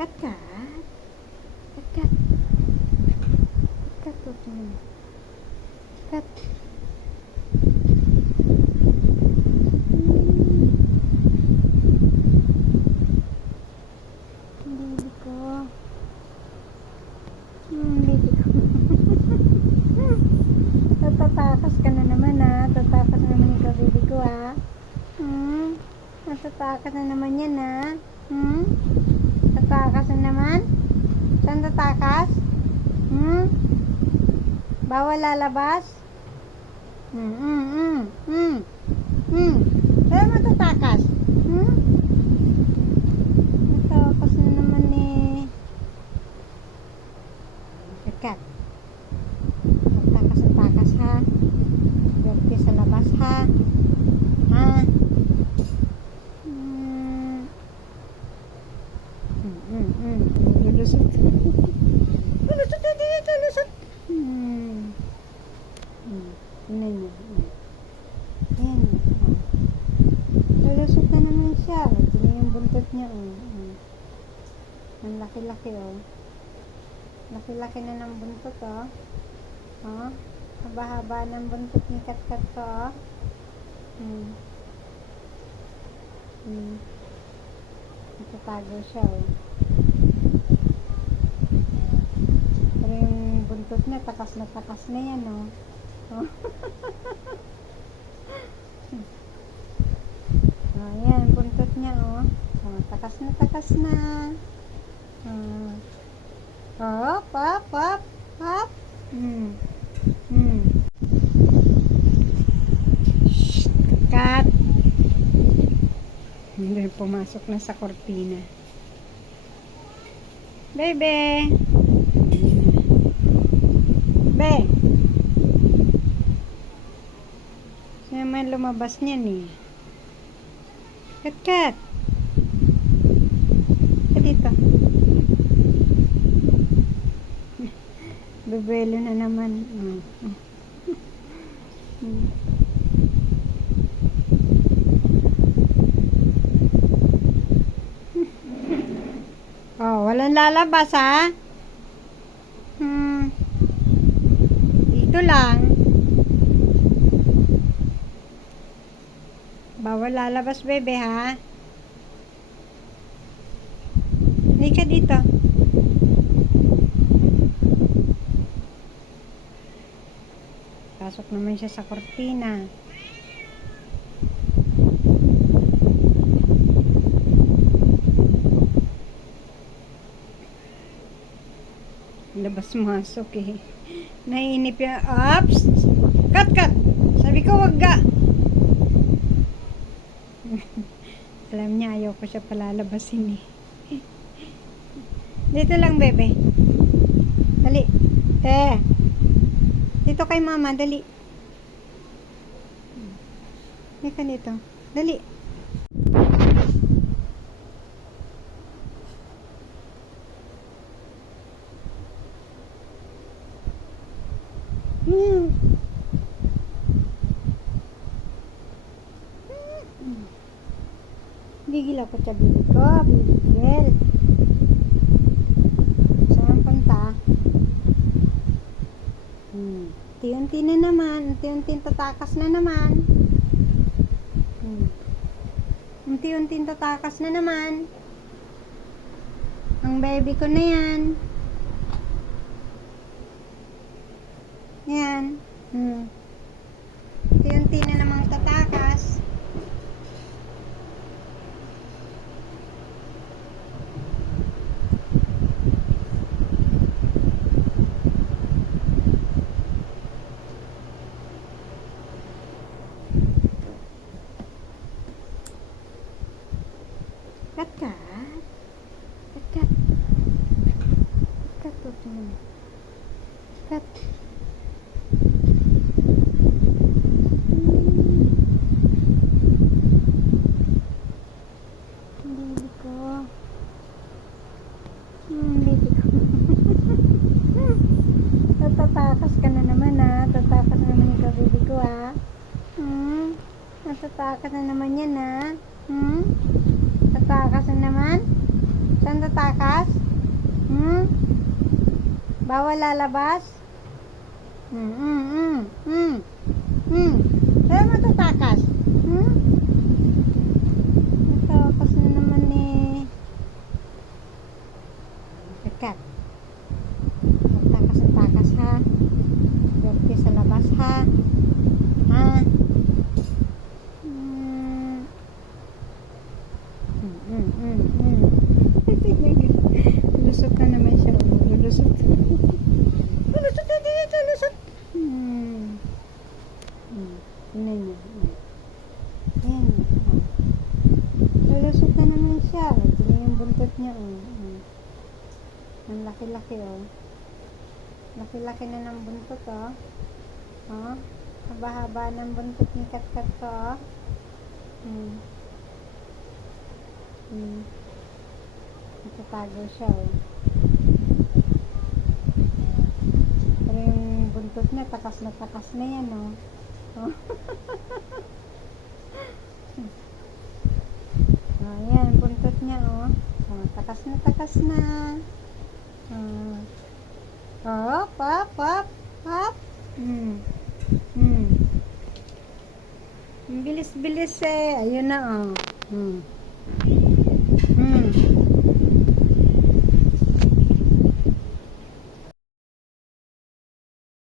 Kat kat. Kat kat. Kat kat tuh. Kat. Baby ko. Baby ko. Natatakas ka na naman Tatakas na naman ka, baby ko Natatakas na naman yan Tatakas na naman? Saan tatakas? Bawal lalabas? Saan mo tatakas? Tatakas na naman Kat. Takas ha. Berti sa labas ha. Lulusot. Lulusot na dito, lulusot. Tingnan niyo. Ayan. Lulusot na naman siya. Tingnan yung buntot niya. Ang laki-laki Laki-laki na ng buntot Haba-haba ng buntot ni Kat-Kat to Natatago siya Pero yung buntot niya takas na yan Ayan, buntot niya takas na Hop, hop, hop, hop. Shh, Kat. Hindi pumasok na sa kortina. Bebe. Be. Siya naman lumabas niyan Kat. Dito. Bebelo na naman. Walang lalabas Dito lang. Bawal lalabas, bebe Hindi ka dito. Pasok naman siya sa kortina. Labas-masok Naiinip yan. Ups! Kat! Sabi ko wag ga. Alam niya ayaw ko siya palalabasin Dito lang, bebe. Dali. Dito kay mama, dali. Dito dito. Dali. Gigil ako sa bibi ko. Bibigil. Saan punta? Unti-unti na naman. Unti-unti tatakas na naman. Unti-unti tatakas na naman. Ang baby ko na yan. Yan. Unti-unti na namang tatakas. Kat. Kat tuh. Kat. Baby ko. Baby ko. Natatakas ka na naman Tatakas na naman ka, baby ko Natatakas na naman yan Tatakas na naman? tatakas? Hmm? Bawal lalabas? Hmm, hmm, hmm, hmm. Hmm. Kaya matatakas? Hmm? Takas na naman eh. Dekat. Takas na takas ha. Dirty sa labas ha. Ha? Hmm. Lusot na naman siya. Lulusot. Lulusot na dito. Lusot. Tingnan niyo. Ayan. Lulusot na naman siya. Tingnan yung buntot niya. Ang laki-laki oh. Laki-laki na ng buntot oh. Oh. Haba-haba ng buntot ni Katkat ko oh. Natatago siya oh. Pero yung buntot niya takas na yan oh. Oh. Oh, yan buntot niya oh. Oh, takas na. Hop. Ang bilis-bilis eh. Ayun na oh.